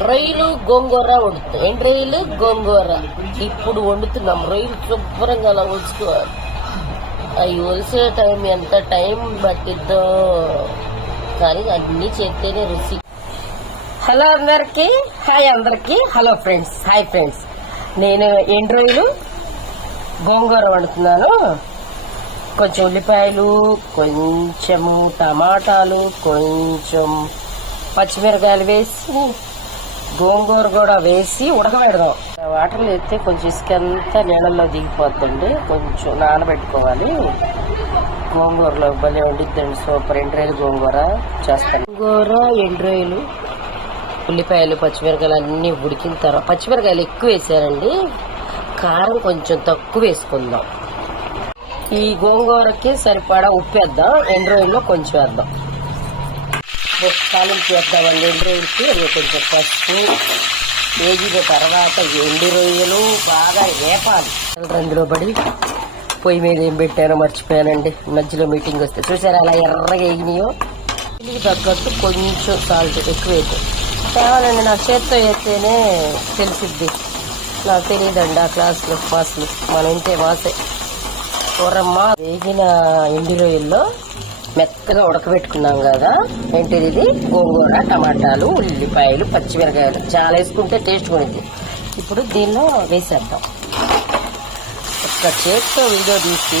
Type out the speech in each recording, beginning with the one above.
రొయ్యలు గోంగూర వండుతాం. ఎండు రొయ్యలు గోంగూర ఇప్పుడు వండుతున్నాం. రొయ్యలు శుభ్రంగా అలా ఒలుచుకోవాలి. అవి ఒలిసే ఎంత టైం పట్టిద్దో కానీ అన్ని చేస్తేనే రుచి. హలో అందరికి, హాయ్ అందరికి, హలో ఫ్రెండ్స్, హాయ్ ఫ్రెండ్స్. నేను ఎండు రొయ్యలు గోంగూర వండుతున్నాను. కొంచెం ఉల్లిపాయలు, కొంచెము టమాటాలు, కొంచెం పచ్చిమిరకాయలు వేసి గోంగూర కూడా వేసి ఉడకబెడదాం. వాటర్లో వేస్తే కొంచెం ఇసుకంతా నీళ్ళల్లో దిగిపోతుంది. కొంచెం నానబెట్టుకోవాలి. గోంగూరలో భలే వండిద్దండి, సూపర్. ఎండ్రాయిలు గోంగూర చేస్తాను. గోంగూర, ఎండ్రాయిలు, ఉల్లిపాయలు, పచ్చిమిరకాయలు అన్నీ ఉడికిన తర్వాత పచ్చిమిరకాయలు ఎక్కువ వేసానండి. కారం కొంచెం తక్కువ వేసుకుందాం. ఈ గోంగూరకి సరిపడా ఉప్పు వేద్దాం. ఎండ్రాయిల్లో కొంచెం వేద్దాం. తాలింపు వేద్దామండి. ఎండు రొయ్యలకి కొంచెం పసుపు వేగిన తర్వాత ఎండు రొయ్యలు బాగా వేపాలి. అందులో పడి పొయ్యి మీద ఏం పెట్టానో మర్చిపోయానండి. మధ్యలో మీటింగ్ వస్తే చూసారా అలా ఎర్రగా వేగినాయో. ఇల్లుకి తగ్గట్టు కొంచెం సాల్ట్ ఎక్కువ వేసాను. తేవాలండి, నా చేత్తో వేస్తేనే తెలిసిద్ది. నాకు తెలియదండి ఆ క్లాసులు మాసులు. మన ఇంతే మాసే కూరమ్మ. వేగిన ఎండు రొయ్యల్లో మెత్తగా ఉడకబెట్టుకున్నాం కదా. ఏంటిది? ఇది గోంగూర, టమాటాలు, ఉల్లిపాయలు, పచ్చిమిరకాయలు చాలా వేసుకుంటే టేస్ట్ కొనిద్ది. ఇప్పుడు దీనిలో వేసేద్దాం. ఒక్క చేతితో వీడియో తీసి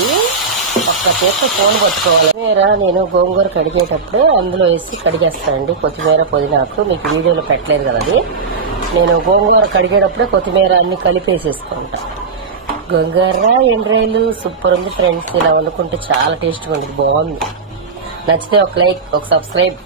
ఒక్క చేతితో ఫోన్ పట్టుకోవాలి. కొత్తిమీర నేను గోంగూర కడిగేటప్పుడు అందులో వేసి కడిగేస్తానండి. కొత్తిమీర, పుదీనాకు మీకు వీడియోలో పెట్టలేదు కదా. అది నేను గోంగూర కడిగేటప్పుడే కొత్తిమీర అన్ని కలిపేసేసుకుంటా. గోంగూర ఎండ్రాయిలు సూపర్ ఉంది ఫ్రెండ్స్. ఇలా వండుకుంటే చాలా టేస్ట్గా ఉంది, బాగుంది. నచ్చితే ఒక లైక్, ఒక సబ్స్క్రైబ్.